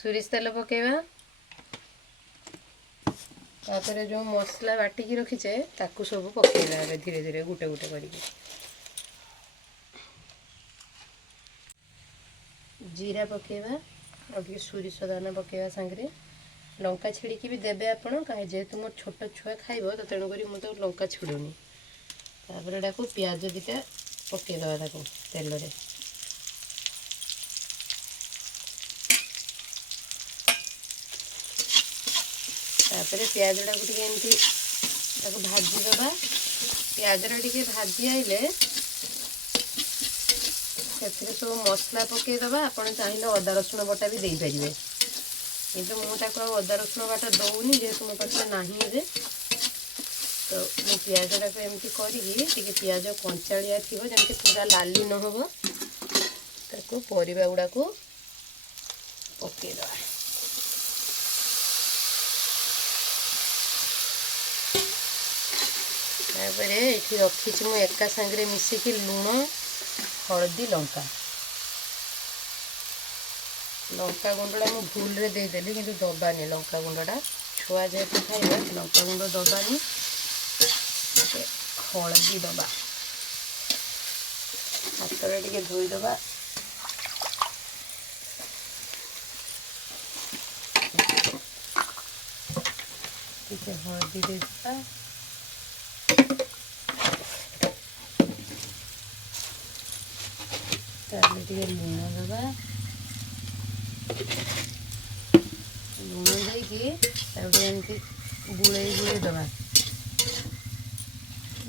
सोरिष तेल पकेवा तापर जो मसला बाटिकी रखीचे ताकू सब पकेवा धीरे धीरे गुटे गुटे करके जीरा पकेवा और सोरिष दाना पकेवा सांगे लंका छिड़की भी देवे आपण कहीं जेहेतु मोर छोट छुआ खाइब तो तेणुक मुझे लंका छिड़ूनी तापर एटा को प्याज दीटा पकईदे तेल रे तापर प्याज टाक एमती भाजीदबा प्याज टे भाजी आइले से सब मसला पकईदबा आपड़ चाहिए अदा रसुण बटा भी दे पारे किंतु मुझे अदा रसुण बाटा दौनी जेहेतु मो पाखे ना तो मु प्याज टाक एमती करी प्याज कंचाड़िया थी जमी पूरा लाली न हो परिबा गुड़ा को पकईदबा तापर ये रखी मु एका सांगे मिसिकी लुण हलदी लंका लंका गुंडा मु भूल रे देदेली कि दबानी लंका गुंडा छुआ जेहेतु खाइबा लंका गुंड दबानी हलदी दबा हाथ टे धोईदबा टे हलदी देवा टे लुण दबा लुण देमती गुड़े गुड़े दबा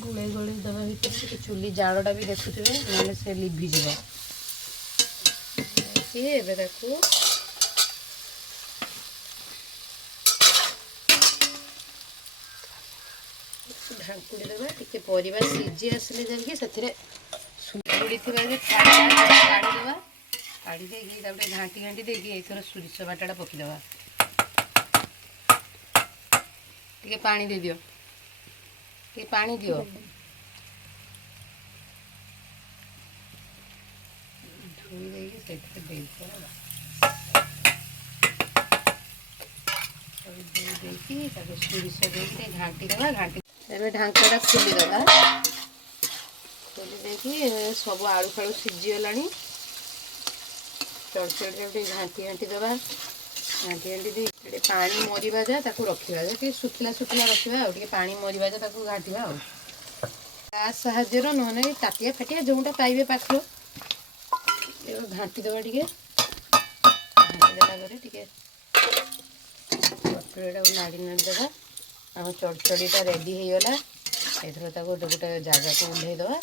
गुड़े गुड़े दबा भर चुली जालटा भी देखुथे ना से लिभिज ढाकुड़ी देवा टे परिवा सीझी आसिले जाकि से सुड़ी काढ़ीदेवा काढ़ी देकी घाटी घाटी देकी एथर सोरिष बाटाटा पकईदबा टे पानी दे दियो टे पानी दियो धोई देकी सोरिष देकी घाटी दबा घाटी ढांकटा खोलीदबा खोली देकी सब आलू फालू सीझीगला चड़चड़ी घाटी घाटी दबा घाटी घाटी दे पानी मरिबा जा ताकू रखिबा जा सुखिला सुखिला रखिबा और पानी मरिबा जा ताकू घाटिबा और गैस साहाଯ୍य नहने ताटिया फाटिया जोटा पाइबे पाखर घाटी दबा टे घाटी देला टे चड़चड़ीटा नाड़ी नाड़ी दबा आम चड़चड़ीटा रेडी हो गला एथर गोटे गोटे जगह को ओह्लैदबा